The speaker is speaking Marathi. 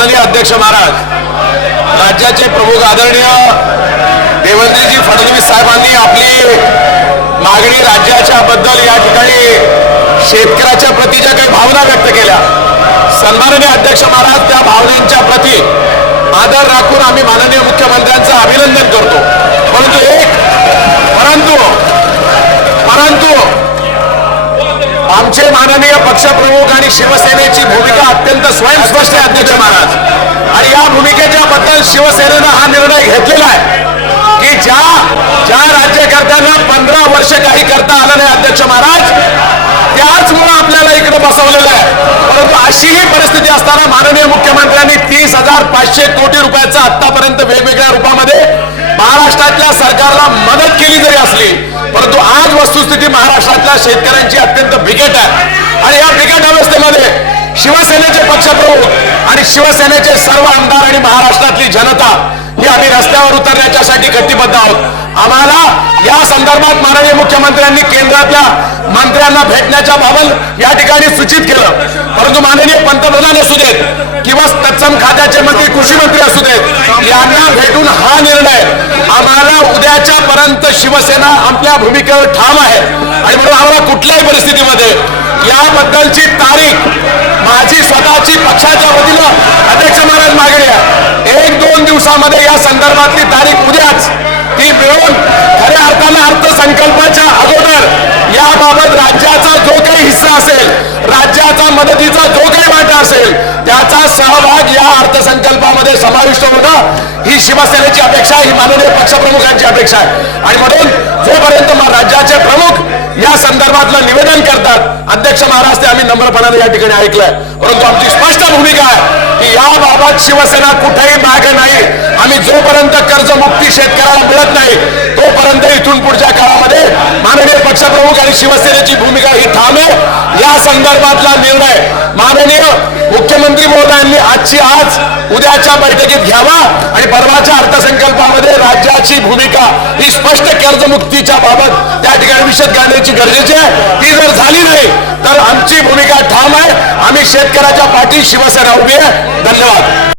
माननीय अध्यक्ष महाराज राज्याचे प्रमुख आदरणीय देवेंद्रजी फडणवीस साहेबांनी आपली मागणी राज्याच्या बद्दल या ठिकाणी शेतकऱ्याच्या प्रती ज्या काही भावना व्यक्त केल्या. सन्माननीय अध्यक्ष महाराज त्या भावनांच्या प्रती आदर राखून आम्ही माननीय मुख्यमंत्र्यांचं अभिनंदन करतो. परंतु एक परंतु परंतु आमचे माननीय पक्षप्रमुख आणि शिवसेनेची भूमिका अत्यंत स्वयंस्पष्ट आहे अध्यक्ष महाराज. आणि या भूमिकेच्या बद्दल शिवसेनेनं हा निर्णय घेतलेला आहे की ज्या ज्या राज्यकर्त्यांना पंधरा वर्ष काही करता आलं नाही अध्यक्ष महाराज त्याचमुळे आपल्याला इकडे बसवलेलं आहे. परंतु अशीही परिस्थिती असताना माननीय मुख्यमंत्र्यांनी तीस हजार पाचशे कोटी रुपयाचा आतापर्यंत वेगवेगळ्या रूपामध्ये महाराष्ट्रातल्या सरकारला मदत केली जरी असली परंतु आज वस्तुस्थिती महाराष्ट्रातल्या शेतकऱ्यांची अत्यंत बिकट आहे. आणि या बिकट अवस्थेमध्ये शिवसेनेचे पक्षप्रमुख आणि शिवसेनेचे सर्व आमदार आणि महाराष्ट्रातली जनता ही आम्ही रस्त्यावर उतरण्याच्यासाठी कटिबद्ध आहोत. आम्हाला या संदर्भात माननीय मुख्यमंत्र्यांनी केंद्रातल्या मंत्र्यांना भेटण्याच्या बाबत या ठिकाणी सूचित केलं. परंतु माननीय पंतप्रधान असू देत किंवा तत्सम खात्याचे मंत्री कृषी मंत्री असू देत यांना भेटून हा निर्णय आम्हाला उद्याच्या पर्यंत शिवसेना आपल्या भूमिकेवर ठाम आहे. आणि म्हणून आम्हाला कुठल्याही परिस्थितीमध्ये याबद्दलची तारीख स्वतःची पक्षाच्या वतीनं अध्यक्ष महाराज मागणी आहे. एक दोन दिवसामध्ये या संदर्भातली तारीख उद्याच ती मिळून खऱ्या अर्थानं अर्थसंकल्पाच्या अगोदर याबाबत राज्याचा जो काही हिस्सा असेल राज्याचा मदतीचा जो काही वाटा असेल त्याचा सहभाग या अर्थसंकल्पामध्ये समाविष्ट होणं ही शिवसेनेची अपेक्षा ही माननीय पक्षप्रमुखांची अपेक्षा आहे. आणि म्हणून जोपर्यंत राज्याचे प्रमुख महाराज या ठिकाणी ऐकलंय. परंतु आमची स्पष्ट भूमिका आहे की याबाबत शिवसेना कुठेही मागे नाही. आम्ही जोपर्यंत कर्जमुक्ती शेतकऱ्याला मिळत नाही तोपर्यंत इथून पुढच्या काळामध्ये माननीय पक्षप्रमुख आणि शिवसेनेची भूमिका ही ठाम या संदर्भातला निर्णय माननीय मुख्यमंत्री महोदयांनी आजची आज उद्याच्या बैठकीत घ्यावा आणि परवाच्या अर्थसंकल्प राज्याची भूमिका ही स्पष्ट कर्जमुक्तीच्या बाबत त्या ठिकाणी विशद घालण्याची गरजेची आहे. ती जर झाली नाही तर आमची भूमिका ठाम आहे. आम्ही शेतकऱ्याच्या पाठी शिवसेना उभी आहे. धन्यवाद.